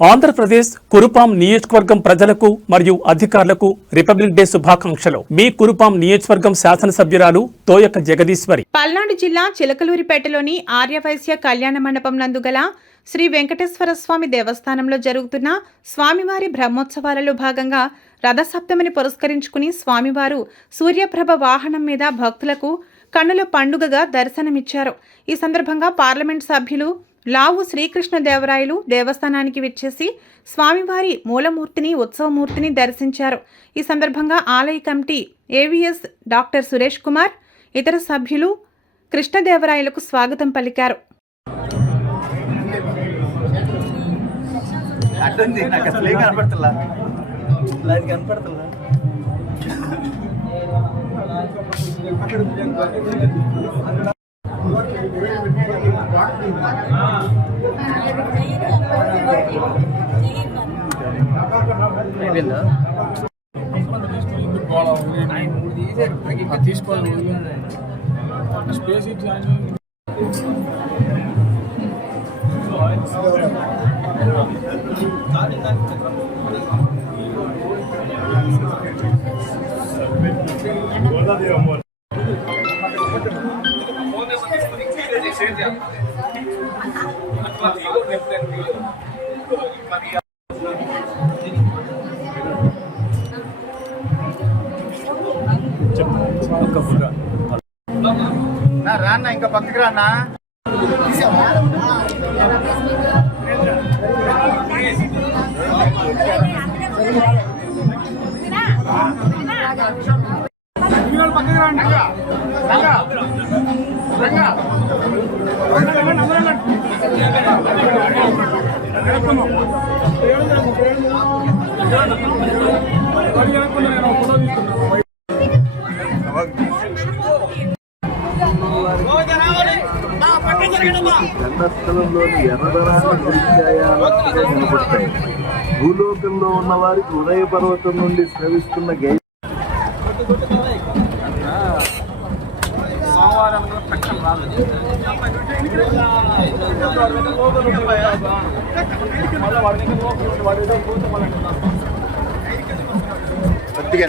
ఆంధ్రప్రదేశ్ కురుపాం నియోజకవర్గం ప్రజలకు మరియు అధికారులకు రిపబ్లిక్ డే శుభాకాంక్షలు. మీ కురుపాం నియోజకవర్గం శాసనసభ్యురాలు తోయక జగదీశ్వరి. పల్నాడు జిల్లా చిలకలూరిపేటలోని ఆర్యవైశ్య కళ్యాణ మండపం నందు గల శ్రీ వెంకటేశ్వర స్వామి దేవస్థానంలో జరుగుతున్న స్వామివారి బ్రహ్మోత్సవాలలో భాగంగా రథసప్తమిని పురస్కరించుకుని స్వామివారు సూర్యప్రభ వాహనం మీద భక్తులకు కన్నుల పండుగగా దర్శనమిచ్చారు. ఈ సందర్భంగా పార్లమెంట్ సభ్యులు లావు శ్రీకృష్ణదేవరాయలు దేవస్థానానికి విచ్చేసి స్వామివారి మూలమూర్తిని ఉత్సవమూర్తిని దర్శించారు. ఈ సందర్భంగా ఆలయ committee AVS doctor Suresh Kumar ఇతర సభ్యులు కృష్ణదేవరాయలకు స్వాగతం పలికారు. తీసుకోవాలి స్పేస్ రాన్నా ఇంకా పక్కకి రాన్నా. పక్కకి రాండి. రంగస్థలంలోని ఎర్రదనాన్ని గురించాయాలుగా కనబడతాయి. భూలోకంలో ఉన్న వారికి ఉదయ పర్వతం నుండి స్రవిస్తున్న గై కొద్దిగా